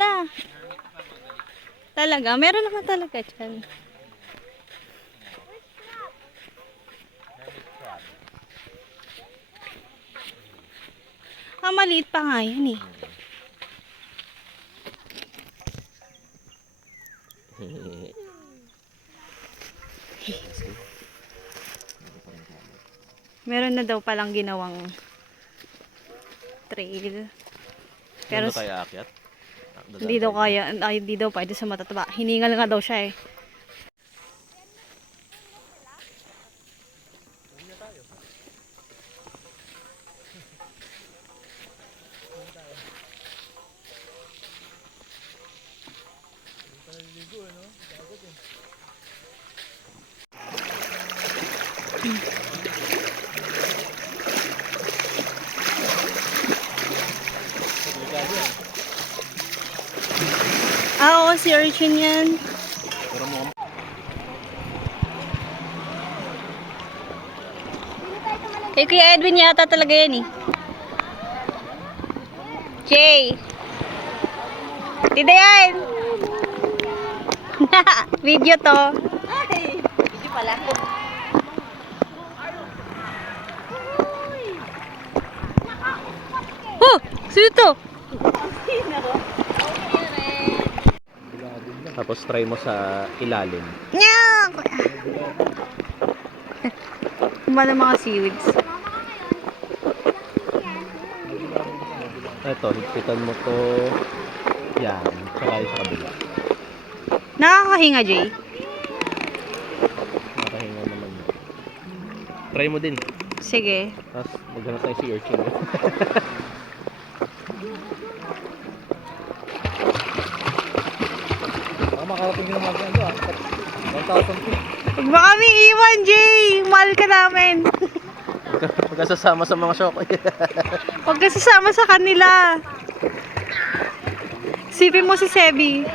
Tara. Talaga, meron naman talaga dyan. Ah, maliit pa nga yan eh. Meron na daw palang ginawang trail. Pero Ano tayo aakyat? hindi daw kaya, ay hindi daw pwede sa matataba. Hiningal nga daw siya eh. Ah, oo, si urchin yan. Kay Kuya Edwin yata talaga yan eh. Jay! Tida yan! Video to. Ay! Hindi pala. Oh! Sino to? Tapos try mo sa ilalim. Nyak! Kumala mga seaweeds. Ito, higpitan mo to. Yan. Saka yung sa kabila. Nakakahinga, Jay. Nakahinga naman yun. Try mo din. Sige. Tapos maghanap tayo si urchin. Baka makarating din naman ano 1,000 feet. Huwag ba kami iwan, Jay? Mahal ka namin. Magkasasama sa mga shokoy. Huwag ka sasama sa kanila. Sipin mo si Sebi.